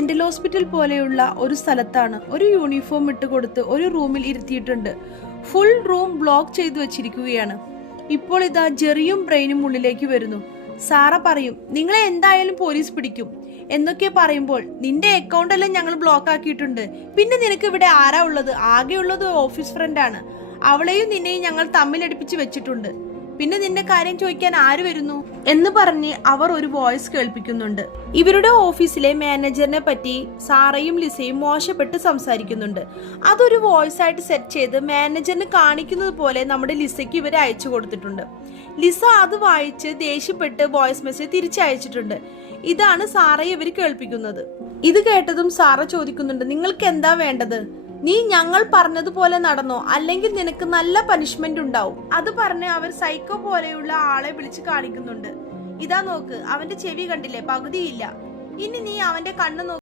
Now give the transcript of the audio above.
Mental hospital പോലെയുള്ള ഒരു സ്ഥലത്താണ്. ഒരു യൂണിഫോം ഇട്ട് കൊടുത്ത് ഒരു റൂമിൽ ഇരുത്തിയിട്ടുണ്ട്. ഫുൾ റൂം ബ്ലോക്ക് ചെയ്തു വെച്ചിരിക്കുകയാണ്. ഇപ്പോൾ ഇതാ ജെറിയും ബ്രെയിനും ഉള്ളിലേക്ക് വരുന്നു. സാറ പറയും, നിങ്ങളെ എന്തായാലും പോലീസ് പിടിക്കും എന്നൊക്കെ പറയുമ്പോൾ, നിന്റെ അക്കൗണ്ട് എല്ലാം ഞങ്ങൾ ബ്ലോക്ക് ആക്കിയിട്ടുണ്ട്, പിന്നെ നിനക്ക് ഇവിടെ ആരാ ഉള്ളത്? ആകെയുള്ളത് ഓഫീസ് ഫ്രണ്ടാണ്. അവളെയും നിന്നെയും ഞങ്ങൾ തമ്മിലടിപ്പിച്ച് വെച്ചിട്ടുണ്ട്. പിന്നെ നിന്റെ കാര്യം ചോദിക്കാൻ ആര് വരുന്നു എന്ന് പറഞ്ഞ് അവർ ഒരു വോയിസ് കേൾപ്പിക്കുന്നുണ്ട്. ഇവരുടെ ഓഫീസിലെ മാനേജറിനെ പറ്റി സാറയും ലിസയും മോശപ്പെട്ട് സംസാരിക്കുന്നുണ്ട്. അതൊരു വോയിസ് ആയിട്ട് സെറ്റ് ചെയ്ത് മാനേജറിന് കാണിക്കുന്നത് പോലെ നമ്മുടെ ലിസയ്ക്ക് ഇവർ അയച്ചു കൊടുത്തിട്ടുണ്ട്. ലിസ അത് വായിച്ച് ദേഷ്യപ്പെട്ട് വോയിസ് മെസ്സേജ് തിരിച്ചയച്ചിട്ടുണ്ട്. ഇതാണ് സാറയെ ഇവർ കേൾപ്പിക്കുന്നത്. ഇത് കേട്ടതും സാറ ചോദിക്കുന്നുണ്ട്, നിങ്ങൾക്ക് എന്താ വേണ്ടത്? നീ ഞങ്ങൾ പറഞ്ഞതുപോലെ നടന്നോ, അല്ലെങ്കിൽ നിനക്ക് നല്ല പനിഷ്മെന്റ് ഉണ്ടാവും. അത് പറഞ്ഞ് അവർ സൈക്കോ പോലെയുള്ള ആളെ വിളിച്ച് കാണിക്കുന്നുണ്ട്. ഇതാ നോക്ക്, അവന്റെ ചെവി കണ്ടില്ലേ, പകുതിയില്ല. ഇനി നീ അവന്റെ കണ്ണ്